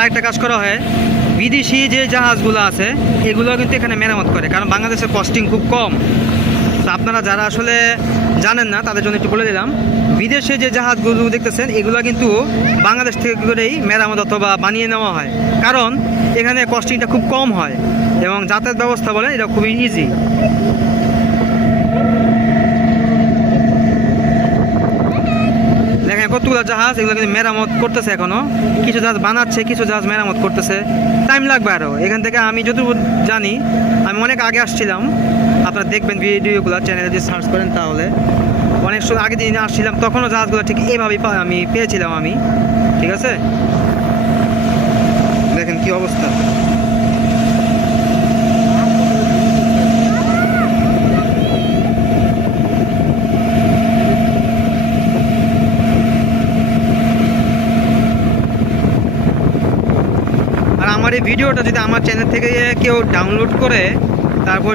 আরেকটা কাজ করা হয়, বিদেশি যে জাহাজগুলো আছে এগুলো কিন্তু এখানে মেরামত করে, কারণ বাংলাদেশের কস্টিং খুব কম। তো আপনারা যারা আসলে জানেন না তাদের জন্য একটু বলে দিলাম, বিদেশে যে জাহাজগুলো দেখতেছেন এগুলো কিন্তু বাংলাদেশ থেকে করেই মেরামত অথবা বানিয়ে নেওয়া হয়, কারণ এখানে কস্টিংটা খুব কম হয় এবং যাতায়াত ব্যবস্থা বলে এটা খুবই ইজি। দেখেন কতগুলো জাহাজ, এগুলো কিন্তু মেরামত করতেছে এখনো, কিছু জাহাজ বানাচ্ছে, কিছু জাহাজ মেরামত করতেছে, টাইম লাগবে আরও। এখান থেকে আমি যতটুকু জানি, আমি অনেক আগে আসছিলাম, আপনারা দেখবেন ভিডিওগুলো চ্যানেলে যদি সার্চ করেন তাহলে, অনেক সময় আগে দিন আসছিলাম তখনও জাহাজগুলো ঠিক এইভাবেই আমি পেয়েছিলাম আমি, ঠিক আছে। দেখেন কি অবস্থা। আর আমার এই ভিডিওটা যদি আমার চ্যানেল থেকে কেউ ডাউনলোড করে তারপর